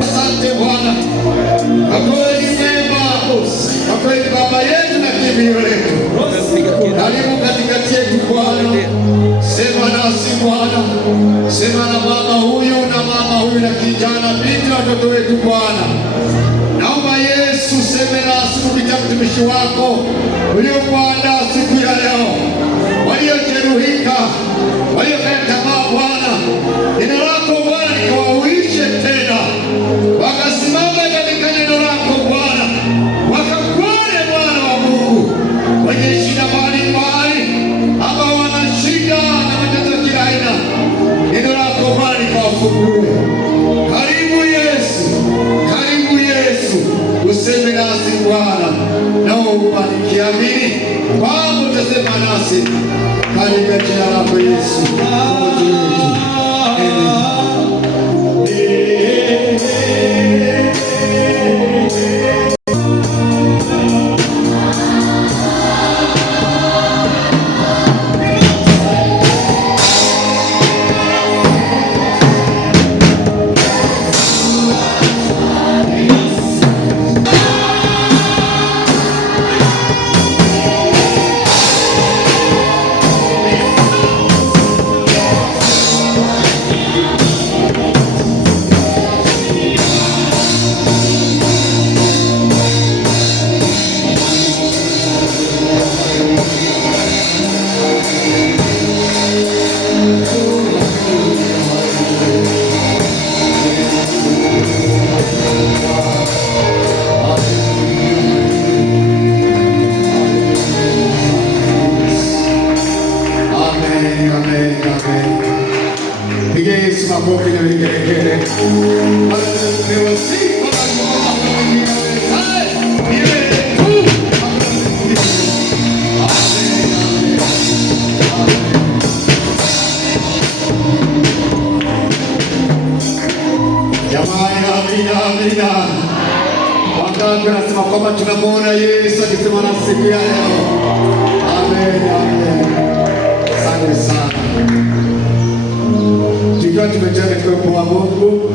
Asante Bwana, kwa kweli mwema, kwa kweli Baba yetu na kimbilio letu. Karibu katikati yetu Bwana, sema nasi Bwana, sema na mama huyu na kijana binti watoto wetu Bwana. Naomba Yesu sema nasi kupitia mtumishi wako uliokuandaa siku ya leo, waliojeruhika, waliokata tamaa Bwana, neno lako Bwana likawahuishe tena, wakasimama katika neno lako Bwana, wakakuone Bwana wa Mungu, wenye shida mbalimbali, ambao wana shida na matatizo kila aina, neno lako Bwana likawafungue. Karibu Yesu, karibu Yesu, useme nasi Bwana, na ubariki. Amini kwamba utasema nasi katika jina lako Yesu. Makofi na vigelegele. Jamani, amina. Wakati anasema kwamba tunamwona Yesu akisema na siku ya leo. Amen. Asante sana. Tukiwa tumejaa katika uwepo wa Mungu,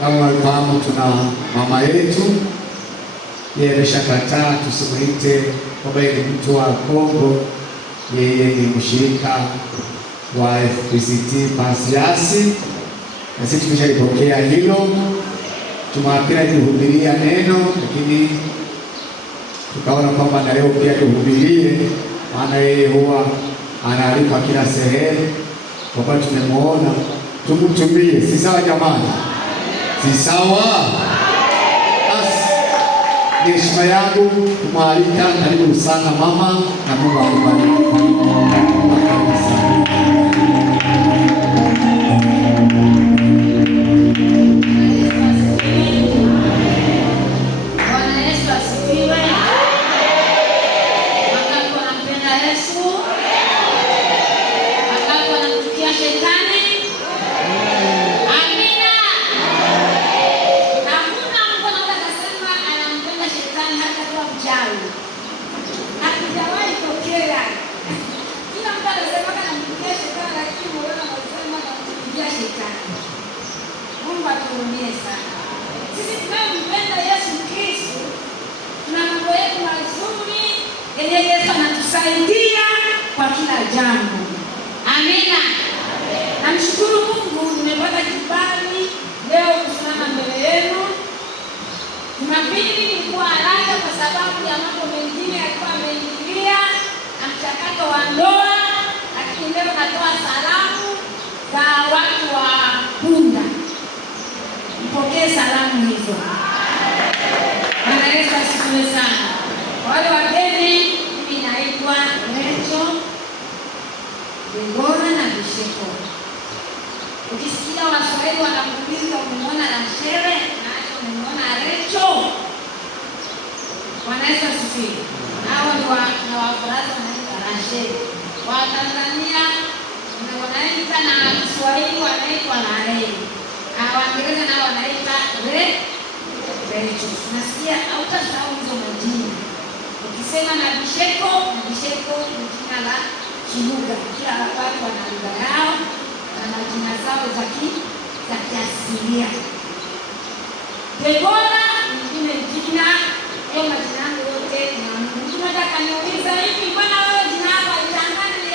kama mnafahamu tuna mama yetu, yeye ameshakataa tusimuite kwamba yeye ni mtu wa Kongo. Yeye ni mshirika wa FPCT Pasiasi, na sisi tumeshalipokea hilo. Tumewapia kuhubiria neno, lakini tukaona kwamba na leo pia tuhubirie, maana yeye huwa anaalika kila sehemu. Kwa kuwa tumemuona, tumtumie. Si sawa jamani? Si sawa? Basi ni heshima yangu kumwalika. Karibu sana mama, na Mungu akubariki. Sisi tunampenda Yesu Kristo, tuna mambo yetu mazuri yenye Yesu anatusaidia kwa kila jambo. Amina. Namshukuru Mungu nimepata kibali leo kusimama mbele yenu. Jumapili nilikuwa haraka kwa sababu ya mambo mengine yalikuwa yameingilia na mchakato wa ndoa, lakini leo natoa salamu za watu wa Bunda. Mpokee salamu hizo. Bwana Yesu asifiwe sana. Wale wageni, mimi naitwa Recho Debora na Bisheko. Ukisikia Waswahili wanakuuliza umeona na shere, na hata umeona Yesu asifiwe. Hao ni Wafaransa wanaita Rachel. Wa Tanzania wanaita na Kiswahili wanaitwa Raheli. Waingereza nao wanaita Rachel. Nasikia hautasahau hizo majina. Ukisema na Bisheko ni jina la Kilugha. Kila watu wana lugha yao na majina zao za kiasilia. Debora ni jina, hayo majina yote na Mungu. Tunataka niuliza hivi, mbona wewe jina lako litangani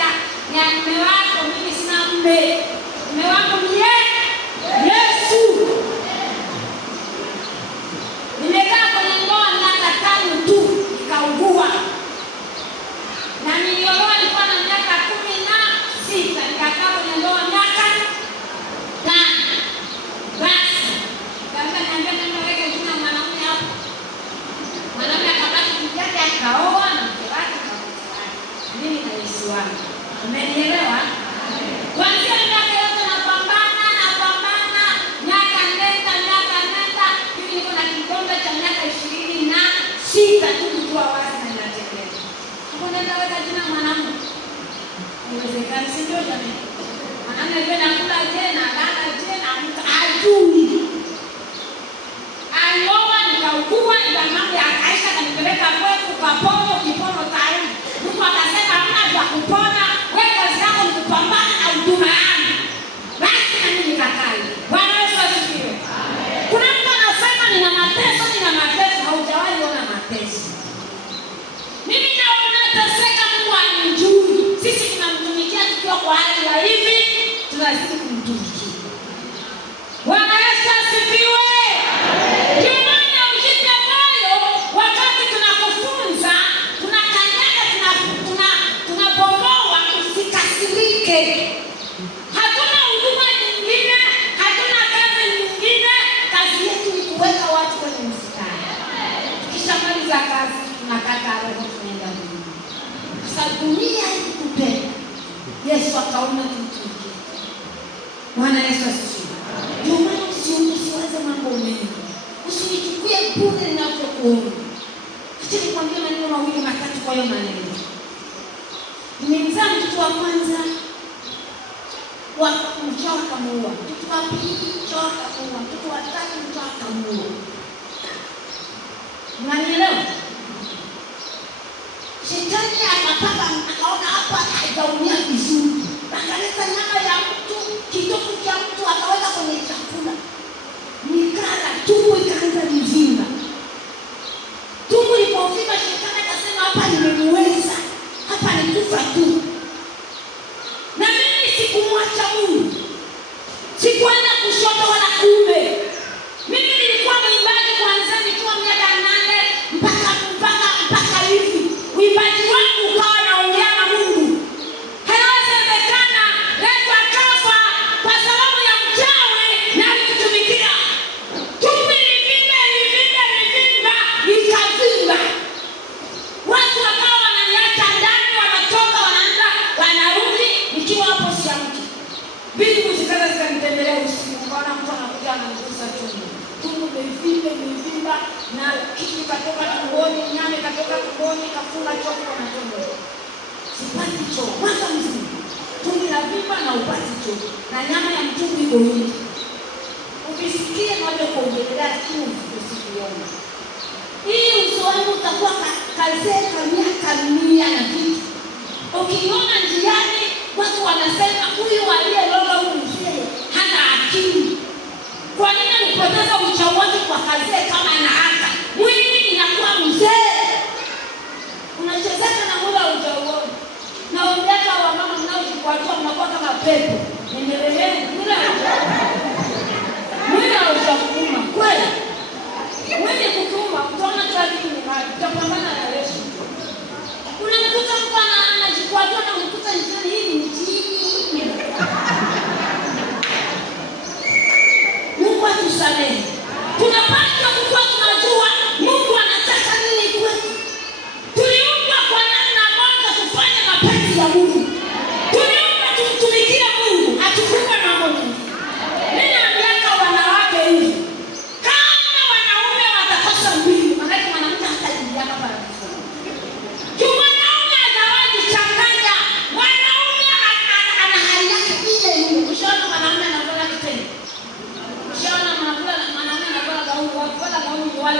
ya mume wako? Mimi sina mume. Mume wangu ni Yesu. Nimekaa kwenye ndoa miaka 5 tu nikaugua. Na niliolewa nilikuwa na miaka 16, nikakaa kwenye ndoa miaka 5. Basi kama niambia kama weka jina mwanaume hapo. Mwanaume akabaki kijana akaoa na mke wake akaoa. Mimi na Yesu wangu. Umenielewa? Kuanzia miaka yote napambana, miaka nenda, hivi niko na kikombe cha miaka 26 tu nikiwa wazi na ninatembea. Hapo nenda weka jina mwanaume. Inawezekana si ndio jamani? Mwanaume yeye anakula tena, dada tena, ajui. Alioa nikaugua, ila mambo yakaisha, kanipeleka kwetu kwa kipono tayari. Mungu akasema hamna vya kupona, wewe kazi yako ni kupambana na huduma yangu. Basi na mimi nikakaa. Bwana Yesu asifiwe. Amen. Kuna mtu anasema nina mateso, haujawahi ona mateso. Mimi naona nateseka, Mungu anijui. Sisi tunamtumikia tukiwa kwa hali ya hivi, tunazidi kumtumikia. Bwana Yesu asifiwe. Hatuna huduma nyingine, hatuna kazi nyingine. Kazi yetu ni kuweka watu kwenye mstari. Tukishamaliza kazi tunakata roho tunaenda mbinguni. Sasa dunia ikutupenda, Yesu akaona tutumikie. Bwana Yesu asifiwe. Ndio maana usiwaze mambo mengi. Usinichukulie bure ninapokuona. Acha nikwambie maneno mawili matatu kwa hiyo maneno. Nimemzaa mtoto wa kwanza mchawi akamuua, mtoto wa pili mchawi akamuua, mtoto wa tatu mchawi akamuua. Unanielewa? Shetani akapaka, akaona hapa haijaumia vizuri, akaleta nyama ya mtu, kitofu cha mtu akaweka kwenye chakula. Nikala, tumbo ikaanza mzimba. Tumbo ilipofika, shetani akasema hapa nimemweza, hapa ni kufa tu. Na mimi sikumwacha Mungu. Sikuenda kushoto wala kuume. Mimi nilikuwa mwimbaji kuanzia nikiwa miaka 8 mpaka hivi. Uimbaji wangu ukawa naongea na Mungu. Haiwezekana leo akafa kwa sababu ya mchawi na alitumikia. Tumbo ilivimba, ikavimba. Watu wakawa wananiacha ndani, wanatoka, wanaenda, wanarudi, nikiwa hapo siamki. Mbingu zikanitembelea usiku, nikaona mtu anakuja ananigusa tumbo. Tumbo imevimba na kitu katoka tumboni, nyama katoka tumboni, kafunga choko na tumbo. Sipati choo, mwaka mzima. Tumbo inavimba na upati choo. Na nyama ya mtumbo iko nje. Ukisikie moja kuongelea kiu usikione. Hii uso wangu utakuwa kazeka miaka 100 na kitu. Ukiona njiani watu wanasema huyu aliyeloga huyu mzee hana akili. Kwa nini alipoteza uchawi wake kwa kazee kama ana hata? Mwili inakuwa mzee. Unachezeka na mwili wa uchawi wako. Na ongea wa mama mnaojikwatoa mnakuwa kama pepo. Nimelelewa mwili wa uchawi kweli. Mwili kukuma utaona kazi ni mbaya. Utapambana na Yesu. Unamkuta mtu anajikwatoa na unamkuta njiani hii ni chini. Mungu atusamehe. Tunapaswa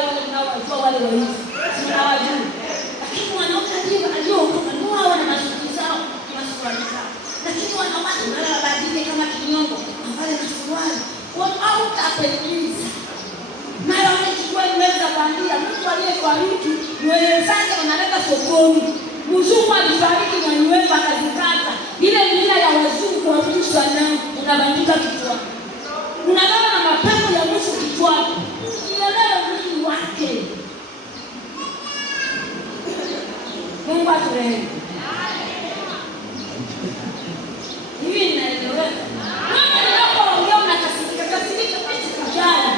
wale mnaowajua wale waizi, si mnawajua. Lakini wanaume aliokoka ndio wana maswali zao, maswali zao. Lakini wanawake wale badilike kama kinyongo, wale na suruali, au tapeliza. Mara wanachukua nywele za bandia, mtu aliyefariki nywele zake wanaleta sokoni. Mzungu alifariki na nywele akazikata. Ile mila ya wazungu wa mtu sana unabandika kichwa. Unalala na mapepo ya mwisho kichwani. Kielewe mwili wake. Mungu aturehemu. Hivi ninaeleweka. Mama ninapoongea unakasirika kujali.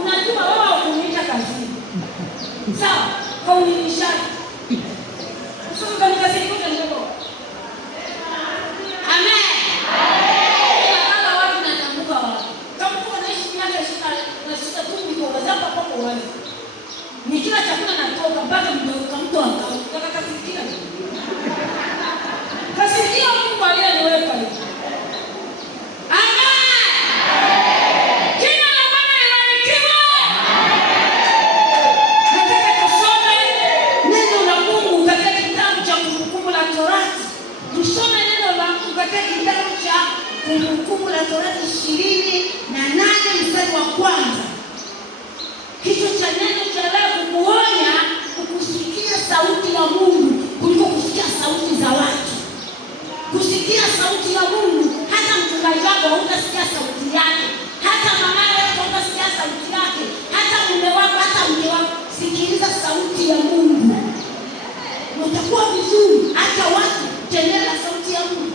Unajua wewe uniita kazini. Sawa, kaunilishaji. Usuru kanikasirika ndio. Amen. Kama watu natambuka wao. Kama mtu anaishi miaka 26 tu ndio wazapa hapo wazi. Ni kila chakula natoka mpaka mtu akakasikia. Kasikia Mungu aliyeniweka hivi. Kumbukumbu la Torati 28 mstari wa kwanza. Kichwa cha neno cha leo kuonya kukusikia sauti ya Mungu kuliko kusikia sauti za watu. Kusikia sauti ya Mungu, hata mchungaji wako hutasikia sauti yake, hata mama yako hutasikia sauti yake, hata mume wako, hata mke wako. Sikiliza sauti ya Mungu. Utakuwa vizuri hata watu tendea sauti ya Mungu.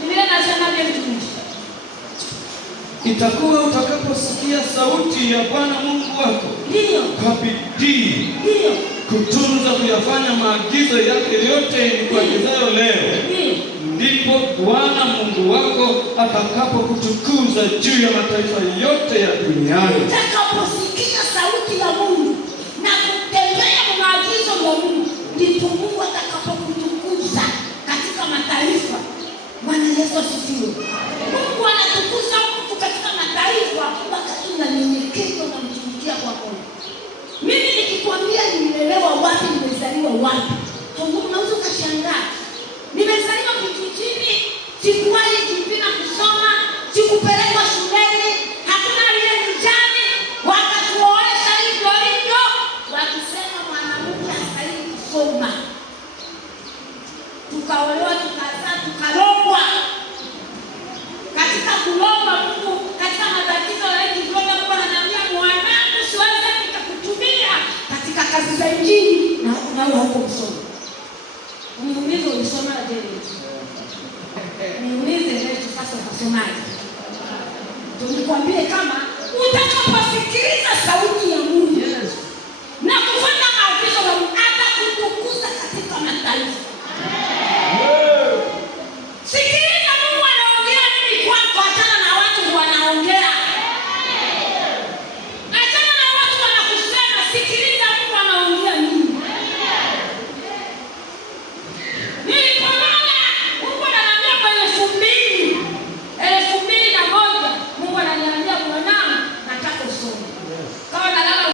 Biblia inasema mtumishi, itakuwa utakaposikia sauti ya Bwana Mungu wako, ndio kwa bidii, ndio kutunza kuyafanya maagizo yake yote nikuagizayo leo, ndipo Bwana Mungu wako atakapokutukuza juu ya mataifa yote ya duniani. Utakaposikia sauti ya Mungu na kutembea maagizo ya Mungu, ndipo Mungu atakapokutukuza katika mataifa. Bwana Yesu asifiwe. Mungu anatukuza mtu katika mataifa wakati unanyenyekea na mtumikia kwa moyo. Mimi nikikwambia nimelelewa wapi, nimezaliwa wapi, unaweza ukashangaa. Nimezaliwa vijijini, sikuwahi kipina kusoma, sikupelekwa shuleni, hakuna aliyenijali, wakatuoesha hivyo hivyo, wakisema mwanamke hastahili kusoma. Tukaolewa, tukazaa, tukalogwa. Katika kulogwa Mungu, katika matatizo yetu zote Mungu ananiambia mwanangu, siwezi nikakutumia katika kazi za injili na huko kusoma. Niulize ulisoma aje? Niulize leo sasa unasomaje? Tunikwambie kama